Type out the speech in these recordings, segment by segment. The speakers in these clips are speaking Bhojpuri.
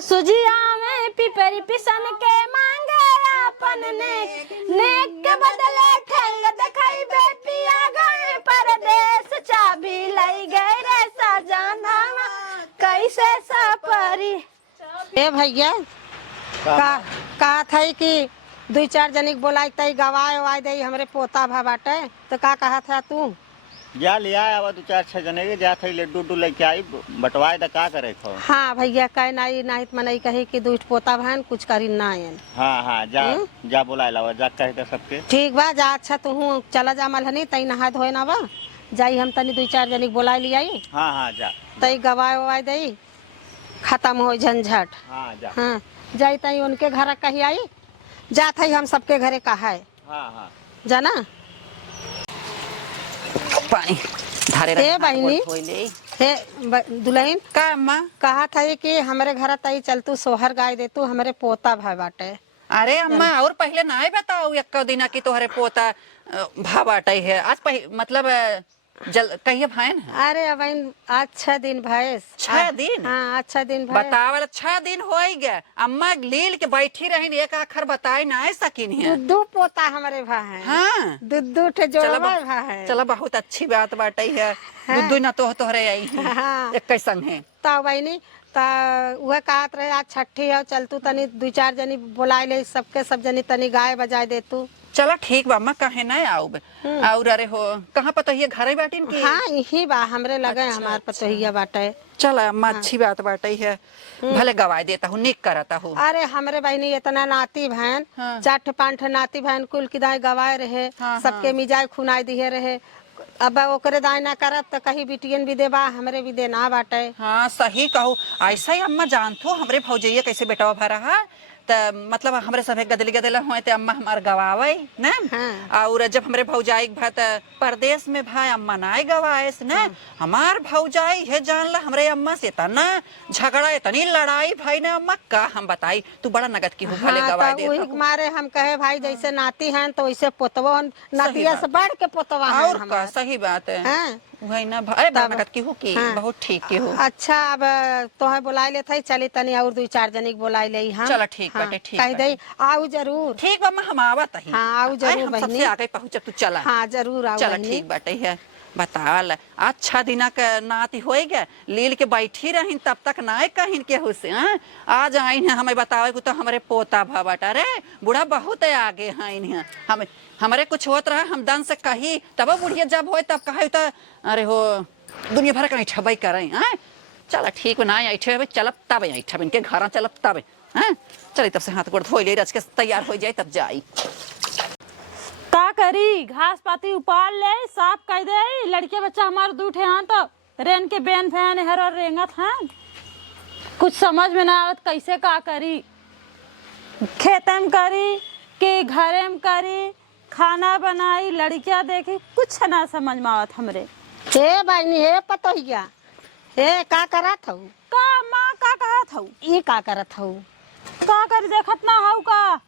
सुजिया में पिपरी पिसन के मांगे अपन ने नेक के बदले ठेंग दिखाई बे पिया गए परदेश चाबी लाई गए रे सजना कैसे सपरी। ए भैया कहा था कि 2-4 जनिक बोलाई तई गवाए वाय दे हमरे पोता भा बाटे तो का कहा था तू जा लिया अब 2-4-6 जने के जा थे लड्डू उड्डू लेके आई बटवाए तो का करे थो। हाँ भैया कह नहीं नहीं मनई कही कि 2 पोता भान कुछ करी ना आयन। हाँ हाँ जा जा बुलाए लावा जा कह दे सबके ठीक बा जा अच्छा तू चला जा मलहनी तई नहा धोए ना बा जाई हम तनी 2-4 जनिक बोलाई लियाई। हाँ हाँ जा तई गवाए वाय दई खत्म हो झंझट। हाँ जा हाँ जाई तई उनके घर कही आई जात है हम सबके घरे कहा है। हाँ हाँ जाना पानी धारे ए बहनी हे दुल्हन का अम्मा कहा था कि हमारे घर तई चल तू सोहर गाय दे तू हमारे पोता भाई बाटे। अरे अम्मा और पहले ना ही बताओ एक दिन की तोहरे पोता भा बाटे है आज मतलब कहिए भाई अरे अब अच्छा दिन भैंस 6 दिन। हाँ अच्छा दिन बतावल 6 दिन हो गया अम्मा लील के बैठी रही एक आखर बताए ना सकिन है 2 पोता हमारे भा है। हाँ 2 ठे जोड़वा भा है। चलो बहुत अच्छी बात बाटे है। दूध ना तोहरे आई है। हाँ एक संग है तो बहनी वह कहत रहे आज छठी है चल तू तनी 2-4 जनी बुलाए ले सबके सब जनी तनी गाय बजाए दे तू। चलो ठीक बा अम्मा कहे ना आओ और अरे हो कहाँ पतोहिया घरे बाटिन की। हाँ यही बा हमरे लगे अच्छा, हमारे पतोहिया बाटे। चल अम्मा अच्छी बात बाटे है भले गवाए देता हूँ निक करता हूँ। अरे हमरे बहनी इतना नाती बहन हाँ। 4-5 नाती बहन कुल की दाई गवाए रहे। हाँ, सबके मिजाज खुनाई दिए रहे अब ओकरे दाई ना करब तो कहीं बिटियन भी देबा हमरे भी देना बाटे। हाँ सही कहू ऐसा ही अम्मा जानतो हमरे भौजैया कैसे बेटा भरा है तो मतलब हमरे सभे गदली गदला हुए तो अम्मा हमार गवावे ना। हाँ। और जब हमरे भौजाई भात परदेश में भाई अम्मा ना गवाए ना। हाँ। हमार भौजाई है जान ला हमरे अम्मा से तना झगड़ा इतनी लड़ाई भाई ने अम्मा का हम बताई तू बड़ा नगद की हूँ भले गवाए दे वही मारे हम कहे भाई जैसे नाती हैं तो वैसे पोतवा नातिया से बढ़ के पोतवा और का सही बात है वही ना अरे नगद की हूँ की बहुत ठीक की हूँ। अच्छा अब तोहे बुलाए ले थे चली तनी और 2-4 जनिक बुलाए ले। हाँ चलो ठीक बाटे ठीक कह दे आओ जरूर। ठीक बा हम आवत ही। हाँ आओ जरूर हम सबसे आगे पहुँच तू चला। हाँ जरूर आओ। चलो ठीक बाटे है बतावल अच्छा दिना के नाती हो गया लील के बैठी रही तब तक ना कहीं के हुसे आज आई है हमें बतावे को तो हमारे पोता भा बाटा रे बूढ़ा बहुत आगे है हमें हमारे कुछ होत रहा हम दन से कही तब बुढ़िया जब हो तब कहे तो अरे हो दुनिया भर का ऐठबई करें। चल ठीक ना ऐठे चलब तब ऐठब इनके घर चलब तब चल तब से हाथ गोड़ धो ले रच के तैयार हो जाए तब जाई का करी घास पाती उपाड़ ले साफ कर दे लड़के बच्चा हमारे 2 ठे हैं तो रेन के बेन फैन हर और रेंगत हैं कुछ समझ में ना आवत कैसे का करी खेतम करी कि घरे में करी खाना बनाई लड़कियां देखी कुछ ना समझ में आवत हमरे। हे बहनी हे पतोहिया हे का करत हूँ का माँ का कहत हूँ ये का करत हूँ का करी देखत ना हूँ का।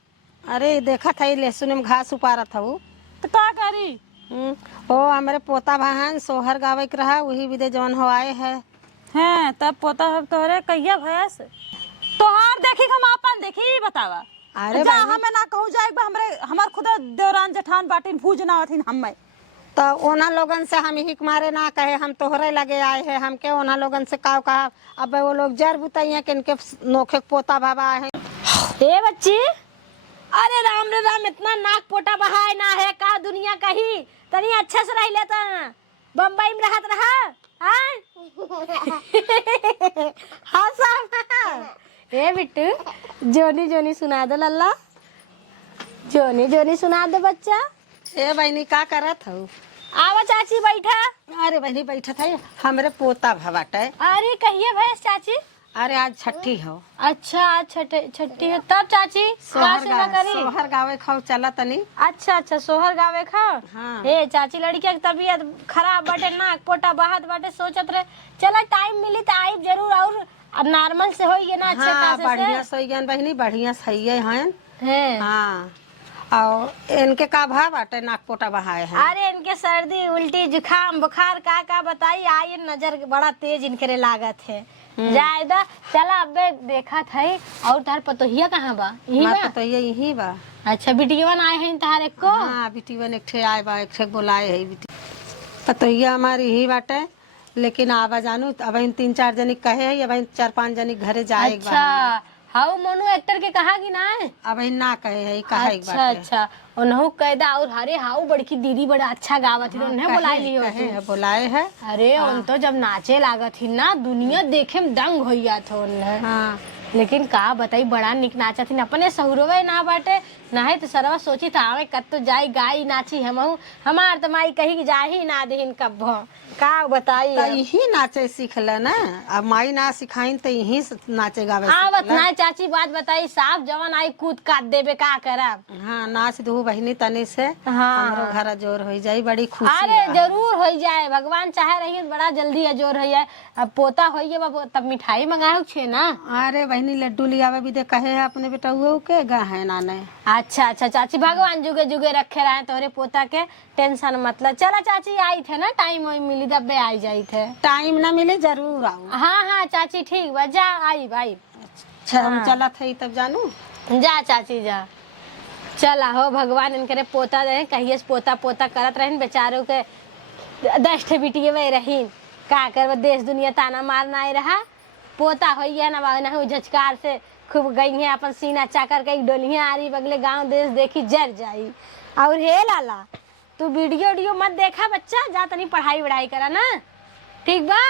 अरे देखा था लहसुन में घास उपारत हूँ तो का करी ओ हमारे पोता बहन सोहर गावे के रहा वही विदे जवन हो आए है तब पोता हम तोहरे कहिया भैंस तोहार देखी हम अपन देखी बतावा। अरे जा हमें ना कहूँ जाए हमरे हमार खुदा देवरान जेठान बाटिन भूज ना हथिन हमें तो ओना लोगन से हम ही मारे ना कहे हम तोहरे लगे आए हैं हम के ओना लोगन से का कहा अब वो लोग जर बुताइया के इनके नोखे पोता बाबा आए हैं। ए बच्ची अरे राम रे राम इतना नाक पोटा बहाए ना है का दुनिया कही तनी अच्छा से रह लेता बम्बई में रहत रहा हाँ साहब ए बिट्टू जोनी जोनी सुना दे लल्ला जोनी जोनी सुना दे बच्चा। ए बहनी का करत हूँ आवा चाची बैठा। अरे बहनी बैठा था हमरे पोता भवाटे। अरे कहिए भैंस चाची अरे आज छठी हो। अच्छा आज छठी है तब चाची सोहर गावे खाओ चला तनी। अच्छा सोहर गावे खाओ। हाँ। हे चाची लड़किया की तबीयत खराब बाटे नाक पोटा बहात बाटे सोचत रहे चला टाइम मिली तो आई जरूर और नॉर्मल से होइए ना अच्छे हाँ, खासे बढ़िया सही बहनी बढ़िया सही है। हैं। हाँ और इनके का भाव बाटे नाक पोटा बहाए हैं। अरे इनके सर्दी उल्टी जुखाम बुखार का बताई आई नजर बड़ा तेज इनके लागत है। जायदा चला अबे देखा था। और तार पतोहिया कहाँ बा? यही बा तो यही बा। अच्छा बिटियावन आए हैं तारे को? हाँ बिटियावन एक ठे आए बा, एक ठे बुलाए है बिटी। पतोहिया हमारी यही बाटे, लेकिन आवा जानू अब 3-4 जनी कहे है, अब 4-5 जनी घरे जाए। अच्छा हाउ मोनू एक्टर के कहा कि ना है? अब ना कहे है कहा एक बात। अच्छा अच्छा उन्हों कैदा और हरे हाउ बड़की दीदी बड़ा अच्छा गावत थी, उन्हें बुलाई लियो तू। बुलाए है। अरे उन तो जब नाचे लागत थी ना दुनिया देखे में दंग हो गया था उन्हें। हाँ लेकिन का बताई बड़ा निक नाचा थी, अपने सहुरवे ना बाटे ना है तो सरवा सोची था आवे कत तो जाई गाई नाची हमहू हमार तो माई कही जा ही ना देहिन कब का बताई। तो यही नाचे सीख ले ना, अब माई ना सिखाइन तो यही नाचे गावे आवत ना चाची बात बताई साफ जवन आई कूद काट देबे का करब। हाँ नाच दू बहनी तनी से हाँ। हमरो घर जोर हो जाई, बड़ी खुशी। अरे जरूर हो जाए, भगवान चाहे रही बड़ा जल्दी अजोर हो जाए। अब पोता हो तब मिठाई मंगाए छे ना। अरे बहनी लड्डू लियावे भी दे कहे है अपने बेटा हुए के गा है नाने। अच्छा अच्छा चाची भगवान जुगे जुगे रखे रहे तोरे पोता के टेंशन मतलब। चला चाची आई थे ना टाइम मिली दब्बे आई जाई थे। टाइम ना मिले जरूर आऊ। हाँ हाँ चाची ठीक बा जा आई भाई। अच्छा हम चला थे तब जानू। जा चाची जा चला हो भगवान इनके पोता रहे कहिए पोता पोता करत रहे बेचारों के 10 ठे बिटिए वे रही का कर देश दुनिया ताना मारना आई रहा पोता हो ना झचकार से खूब गई है अपन सीना चाकर के डोलिया आ रही बगले गांव देश देखी जर जाई। और हे लाला तू वीडियो मत देखा बच्चा, जा तनी पढ़ाई वढ़ाई करा ना ठीक बा।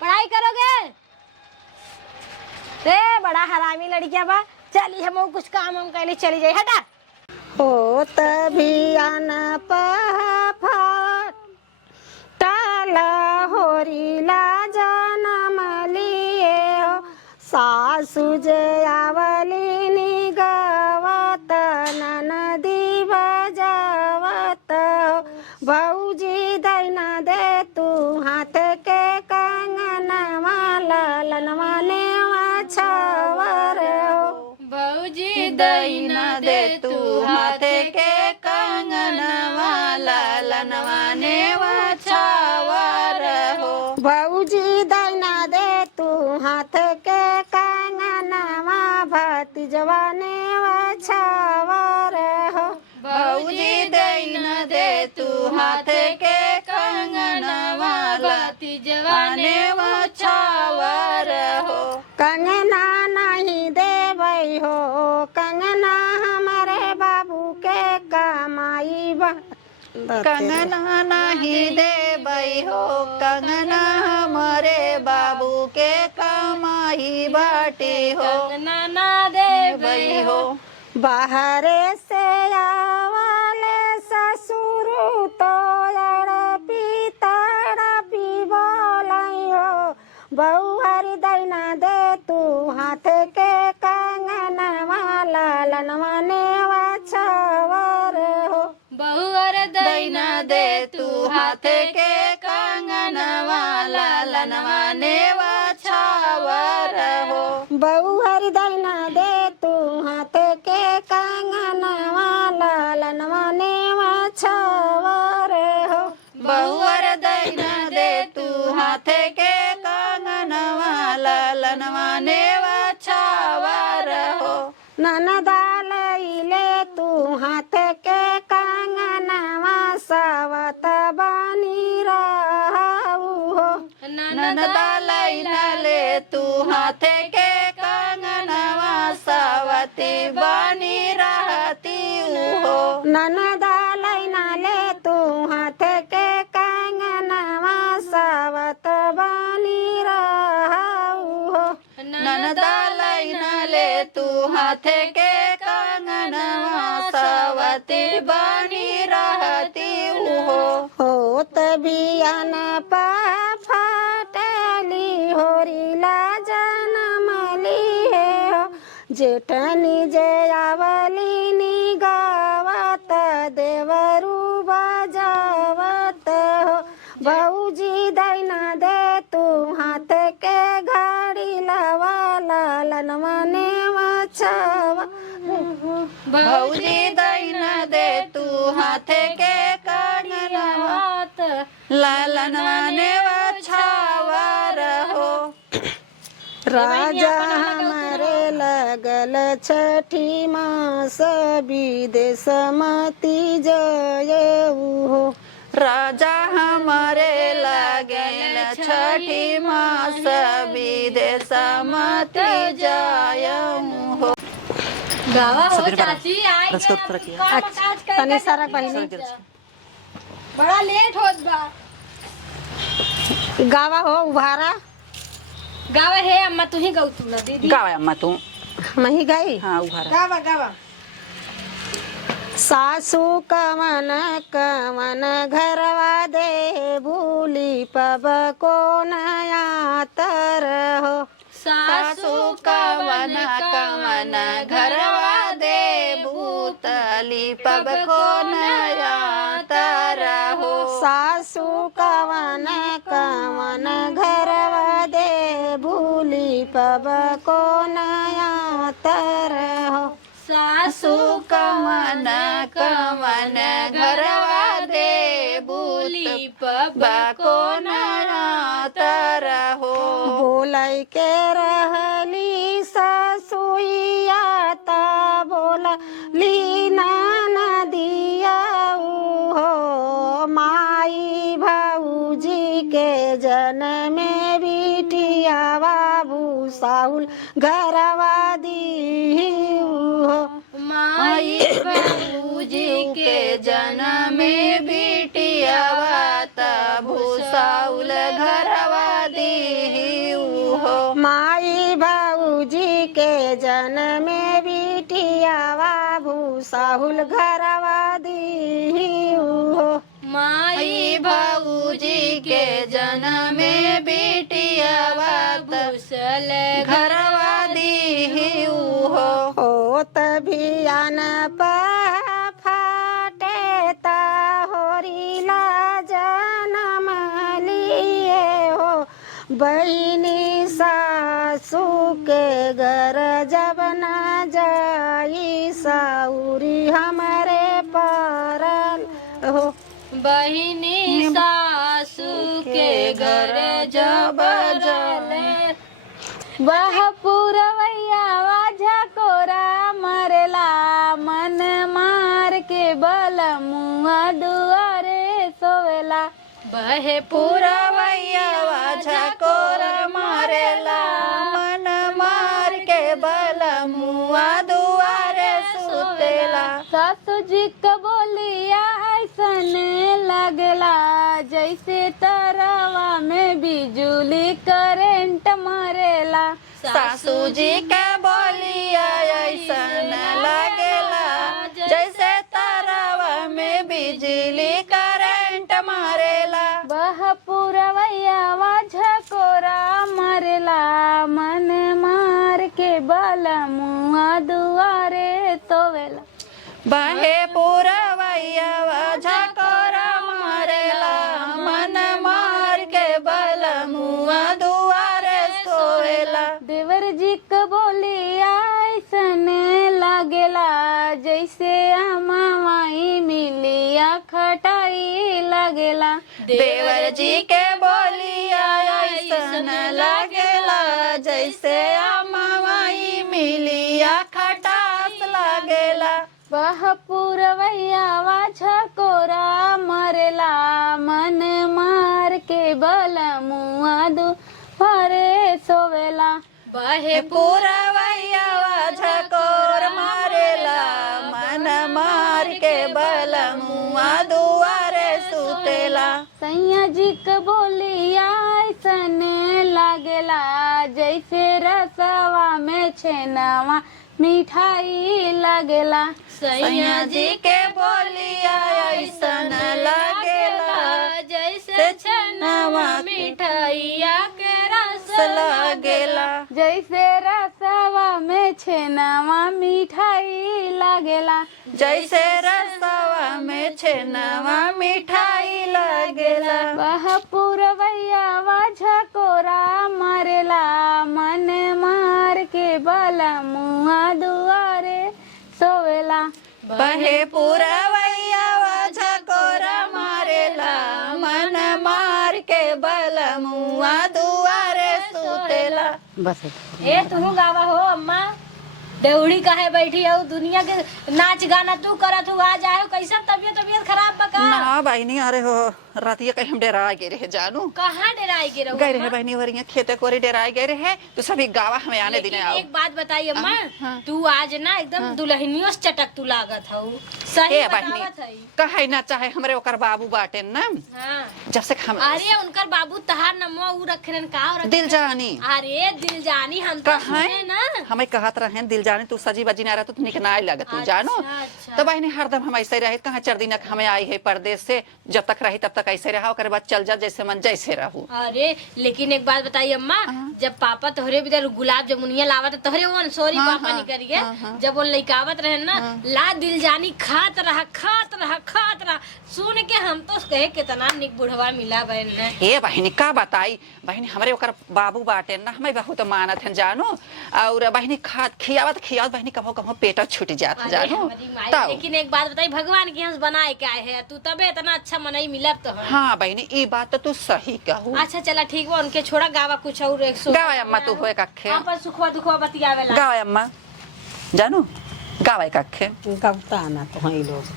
पढ़ाई करोगे रे बड़ा हरामी लड़किया बा। चली हम कुछ काम हम कैली चली जाई हटा। हो तभी आना टाला होरीला जनम लिए हो सासु जे आवली निगवत ननदी बजावत हो भौजी दैना दे तू हाथ के कंगन माला लनवाने छावर हो भौजी दैना दे तू हाथ के कंगन वाला लनवाने छावर हो भौजी दैना दे तू हाथ के कंगनवा भती जवाने छावर हो भौजी दैना दे तू हाथ के कंगन वाला जवाने छावर हो कंगना नहीं देवई हो कंगना हमारे बाबू के कमाई कंगना नहीं देबई हो कंगना हमारे बाबू के कमाई बाटी हो ना देबई हो बाहरे से आवले ससुर तो तड़पी बोलाई हो बहु हरि दैना दे तू हाथ के कंगन वाला लनवाने छावर हो बहुअर दैना दे तू हाथ के कंगन वाला लनवाने छावर हो बहु हरि दैना दे तू हाथ के कंगन वाला लनवाने छावर हो बहुअर दैना दे तू हाथ के कंगन वाला लनवाने छावर हो ननदा लैले तू हाथ के कंगनवा सावत बनी रहू हो ननदा लैला ले तू हाथ के कंगनवा सावती बनी रहती हो ननदा लैना ले तू हाथ के कंगनवा सावत बनी रहू हो ननदा लैना ले तू हाथ के कंगनवा सावती बनी रहती हो तभी आना फटली होरीला जनम लिए हो जेठनी जयावली निगावत देवरू बजावत हो भौजी दैना दे तू हाथ के घड़ी लवाला लनवाने छावा भौजी दैन दे तू हाथे के कंगनवा लालनवा ने छावर हो। राजा हमारे लगल छठी मास विदेश मती जयऊ हो। राजा हमारे लगेल छठी मास विदेश मती जायऊ हो। गावा हो चाची आई तनी सरक बहिनी बड़ा लेट होत बा। गावा हो उभारा गावा है अम्मा तू ही गौ तू ना दीदी गावा अम्मा तू मही गई हाँ उघारा गावा गावा। सासू कवन कवन घरवा दे भूली पब को नया तर हो। सासू कवन कवन घरवा दे भूतली पब को नया तारा हो। सासू कवन कवन घरवा दे भूली पब को नया तर हो। सासू कवन कवन घरवा दे भूली पब को नया तारा हो। बोलै के रहली सासुइया ता बोलली नदिया हो। माई भौजी के जन्म बिटिया बाबू साउल घरवा दी हो। माई भौजी के जन्म बिटिया भूसाउल घरवा दी हो। माई भौजी के जन्म बिटिया बाबू साहुल घरवा दी हो। माई भौजी के जन्म बिटिया भूसल घरवा दी हो। तभी आन फाटे ता होरीला जन्म लिए हो। बहिनी सासू के घर जब न जाई साउरी हमरे परल हो। बहिनी सासू के घर जब जले वह पुरवैया झकोरा मरला मन मार के बल मुआ दुआरे सोवेला। बहे पुरवैया झकोरा मारेला मन मार के बल मुआ दुआरे सुतेला। सासू जी क बोलिया ऐसन लगला जैसे तरवा में बिजली करेंट मारेला। सासू जी के बोलिया ऐसन लगेला जैसे तरवा में बिजली करंट मारेला। वह पुरवैया झकोरा मरला मन मार के बल मुआ दुआरे तोवेला। बहे पुरवैया झकोरा मारेला मन मार के बल मुआ दुआरे सोएला। देवर जी क बोलिया ऐसन लगेला जैसे अमाई मिलिया खटाई लगेला। देवर जी के बोलिया ऐसन लगेला जैसे अमाई मिलिया खटास लगेला। वह पुरवैया झकोरा मरला मन मार के बल मुआ दुआरे सोवेला। बहे पुरवैया झकोर मारेला मन मार के बल मुआ दुआरे सुतेला। सैया जी क बोलिया ऐसन लागेला जैसे रसवा में छेनवा मिठाई लगेला। सैया जी के बोलिया ऐसन लगेला जैसे छनवा मिठाइया के रस लगेला। जैसे रसवा में छेनवा मिठाई लगेला। जैसे रसवा में छेनवा मिठाई लगेला। वह पुरवैया झकोरा मरला मन मार के बल बलमुआ दुआरे सोवेला बहे पुरवैया झकोरा मारेला मन मार के बलमुआ दुआरे सुतेला। बस ए तू गावा हो अम्मा देवड़ी काहे बैठी हो दुनिया के नाच गाना तू करत हो आ जाए कैसा तबीयत खराब बका ना बहनी अरे हो रातिया कहीं हम डेरा गए रहे जानू कहाँ डराई गे रहो गए रहे बहनी वरिया खेते कोरी डेराए गए रहे तो सभी गावा हमें आने देने आओ। एक बात बताई अम्मा हाँ। तू आज ना एकदम दुल्हनियों से चटक तू लागत हो सही ए बतावत बहनी हई कहे ना चाहे हमरे ओकर बाबू बाटे ना हां जब से हम अरे उनकर बाबू तहार नमो उ रखरन का और दिल जानी अरे दिल जानी हम तो कहाँ सुने ना हमें कहत रहे दिल जानी तू सजी बजी ना रह तू निक ना लगत तू अच्छा, जानो अच्छा। तो बहनी हरदम हम ऐसे रहे कहाँ 4 दिन हमें आई है परदेश से जब तक रही तब तक ऐसे रहा ओकर बाद चल जा जैसे मन जैसे रहू। अरे लेकिन एक बात बताइए अम्मा जब पापा तोहरे बिदर गुलाब जामुनिया लावत तोहरे वन सॉरी हाँ, पापा हाँ, नहीं करिए हाँ, हाँ। जब वो लइकावत रहे ना ला दिल जानी खात रहा सुन के हम तो कहे कितना निक बुढ़वा मिला बहन ने ए बहनी का बताई बहनी हमरे ओकर बाबू बाटे ना हमें बहुत मानत हैं जानो और बहनी खियावत बहनी कभो कभो पेट छूट जात अरे जानो हमारी माई, तब लेकिन एक बात बताई भगवान के हंस बनाए के आए है तू तबे इतना अच्छा मनई मिलब तो है। हाँ बहनी ये बात तो तू सही कहू। अच्छा चला ठीक बा उनके छोड़ा गावा कुछ और एक सो गावा अम्मा तू होए कखे अपन सुखवा दुखवा बतियावेला गावा अम्मा जानू गावा कखे गवता ना तो हई लोग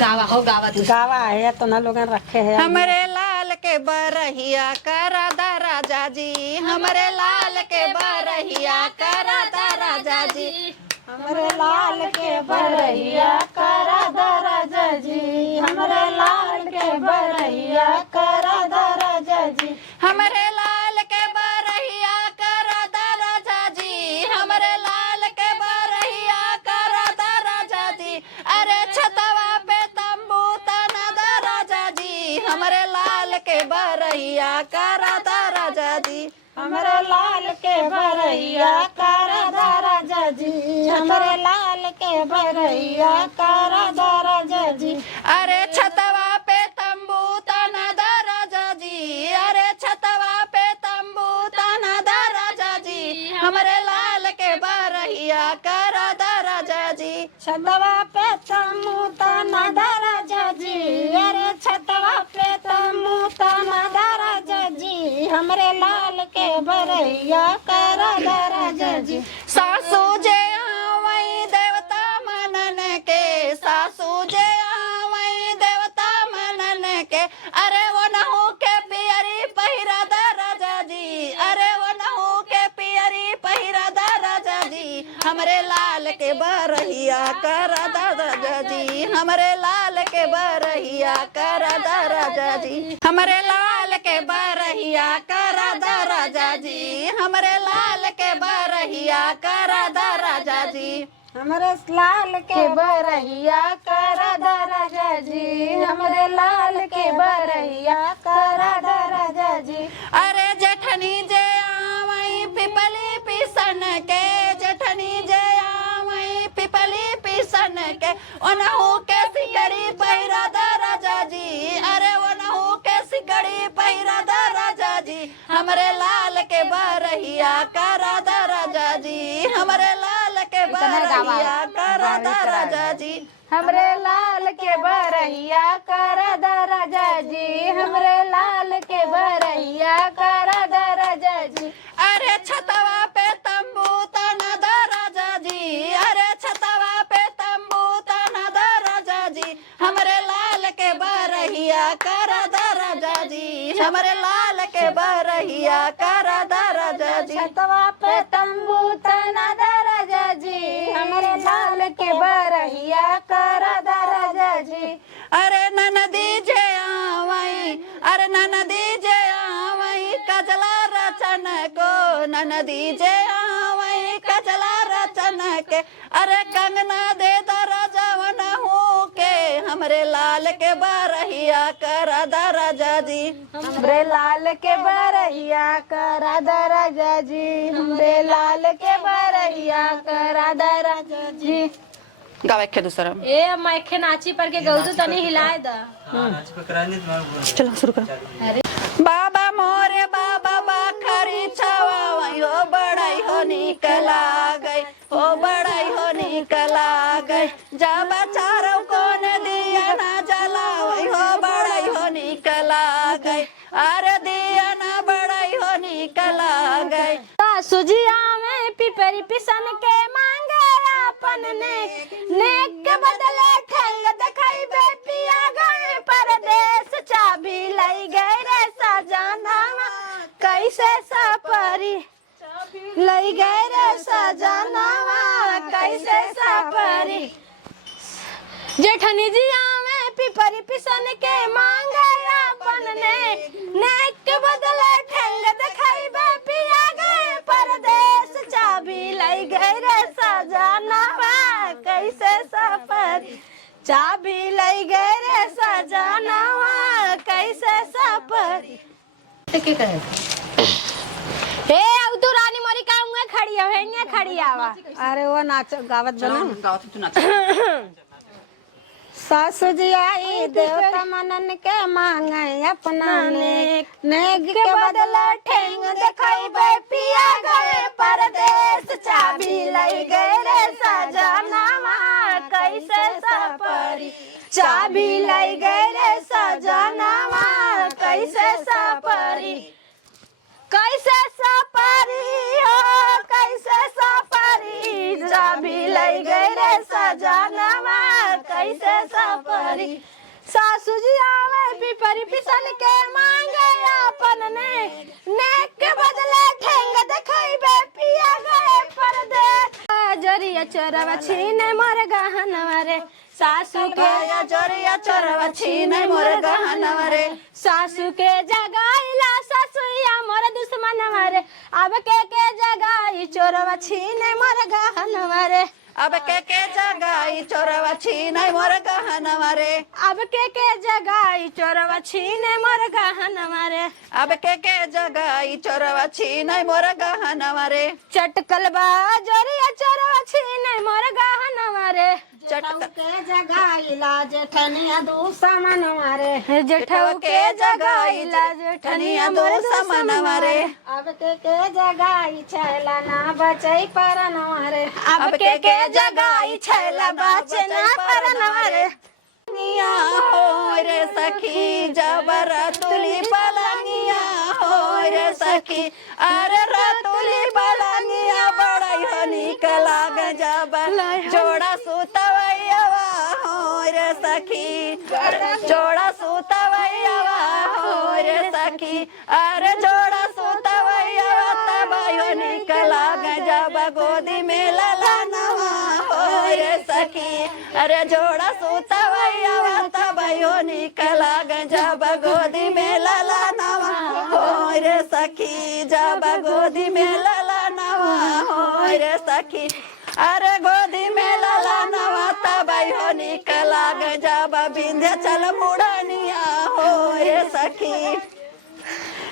गावा हो गावा तू गावा है तो ना लोगन रखे है हमरे लाल के बरहिया करा दा राजा जी हमरे लाल के बरहिया करा दा राजा जी हमरे लाल के बरैया करा दा राजा जी हमरे लाल के बरैया करा दा राजा जी हमरे लाल के बरहिया करा दा राजा जी हमरे लाल के बरहिया करा दा राजा जी अरे छतवा पे तंबू तना दा राजा जी हमरे लाल के बरहिया करा दा राजा जी हमरे लाल के बरैया करा दा राजा जी हमरे लाल के बरैया करा दा राजा जी अरे छतवा पे तंबू तना दा राजा जी अरे छतवा पे तंबू तना दा राजा जी हमरे लाल के बरहिया करा दा राजा जी छतवा पे तम्बू तना दा राजा जी अरे छतवा पे तम्बू तना दा राजा जी हमरे लाल के बरैया करा दा राजा जी सासू जे आवई देवता मनन के सासू जे आवई देवता मनन के अरे वो नहु के पियरी पहिरा दा राजा जी अरे वो नहु के पियरी पहिरा दा राजा जी हमरे लाल के बरहिया करा दा राजा जी हमरे लाल के बरहिया करा दा राजा जी हमरे लाल के बरहिया करा दा राजा जी हमरे लाल के बरहिया करा दा राजा जी हमरे लाल के बरैया करा दा राजा जी हमरे लाल के बरैया करा दा राजा जी अरे जठनी जे आवई पिपली पिसन के जठनी जे आवई पिपली पिसन के ओनहु के सिकड़ी पहिरा दा राजा जी अरे ओनहु के सिकड़ी पहिरा दा राजा जी हमरे लाल के बरहिया करा दा राजा जी हमरे लाल के बरहिया करा दा राजा जी हमरे लाल के बरैया करा दा राजा जी हमरे लाल के बरैया करा दा राजा जी अरे छतवा पे तंबू तना दा राजा जी अरे छतवा पे तंबू तना दा राजा जी हमरे लाल के बरहिया करा दा राजा जी हमरे लाल के बरहिया करा दा राजा जी छतवा पे तंबू तना दा राजा जी हमरे लाल के बरैया करा दा राजा जी अरे ननदी जे आवई अरे ननदी जे आवई कजला रचन को ननदी जे आवई कजला रचन के अरे कंगना दे दरा जवन हो के हमरे लाल के बरहिया करा दा राजा जी हमरे लाल के बरैया करा दा राजा जी हमरे लाल के बरैया करा दा राजा जी गावे के दूसरा ए मैखे नाची पर के गौदू तनी हिलाए दा चलो शुरू करो बाबा मोरे बाबा बाखरी छवावई हो बड़ाई हो निकला गई हो गए जब चारों कोन दिया ना जलावई हो बड़ई हो निकला गए अरे दिया ना बड़ई हो निकला गए सुजिया में पिपरी पिसन के मांगे अपन नेक के बदले ठंग दिखाई बे पिया गए परदेश चाबी लई गए रे सजनावा कैसे सपरी लई गए रे सजनावा कैसे सपरी जेठनी जिया में पिपरी पिसन के मांगे अपन नेक के बदले ठंग दिखाई बे पिया गए परदेश चाबी लई गए रे सजनावा कैसे सपरी चाबी लई गए रे सजनावा कैसे सपरी हे अब तू रानी मोरी काऊंगे खड़ी है खड़ी आवा अरे वो नाच गावत बना गाओ तू नाच सासु जी आई देवता मनन के मांगे अपना नेक के बदला ठेंग दिखाई बे पिया गए परदेश चाबी लई गए रे सजनावा कैसे सपरी चाबी लई गए रे सजनावा कैसे सपरी कैसे सपरी हो कैसे सपरी चाबी लई गए रे सजनावा कैसे सपरी सासु जी आवे पिपरी पिसन के मांगे अपन नेक के बदले ठेंग दिखाई बे पिया गए परदेश जोरिया चोरवा छीने मोर गहनवा रे सासु के जोरिया चोरवा छीने मोर गहनवा रे सासु के जगाइला ससुया मोर दुश्मनवा रे अब के जगाई चोरवा छीने मोर गहनवा रे अब के जगाई चोरवा छीने मोर गहनवा रे अब के जगाई चोरवा छीने मोर गहनवा रे अब के जगाई चोरवा छीने मोर गहनवा रे चटकल बा जोरिया चोरवा छीने मोर गहनवा रे चटक के जगाइला जेठनिया दुश्मनवा रे जेठव के जगाइला जेठनिया मोर दुश्मनवा रे अब के जगाई छैला ना बचई परनवा रे अब के जगाई छैला बचना परनवा रे निया हो रे सखी जबर तुली पलंगिया हो रे सखी अरे रतुली पलंगिया बड़ई हो निकला गजब जोड़ा सुतवैयावा हो रे सखी जोड़ा सुतवैयावा हो रे सखी अरे जोड़ा सुतवैयावा तब हो निकला गजब गोदी में ललनवा हो रे सखी अरे जोड़ा सुतवैयावा तब हो निकला गजब गोदी में ललनवा हो रे सखी जब गोदी में ललनवा हो रे सखी अरे गोदी में ललनवा तब हो निकला गजब विंध्याचल मुड़निया हो रे सखी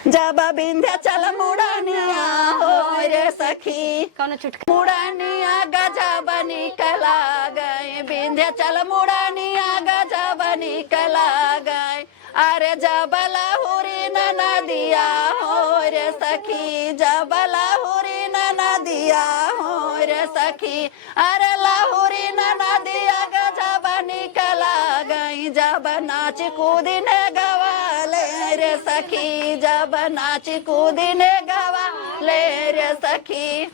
जब विंध्याचल मुड़निया हो रे सखी कौन चुटका मुड़निया गजब निकला गए विंध्याचल मुड़निया गजब निकला गए अरे जब लहुरी नदिया हो रे सखी जब लहुरी नदिया हो रे सखी अरे लहुरी नदिया गजब निकला गई जब नाच कूदिने गवाले रे सखी जब नाच कूदिने गवाले रे सखी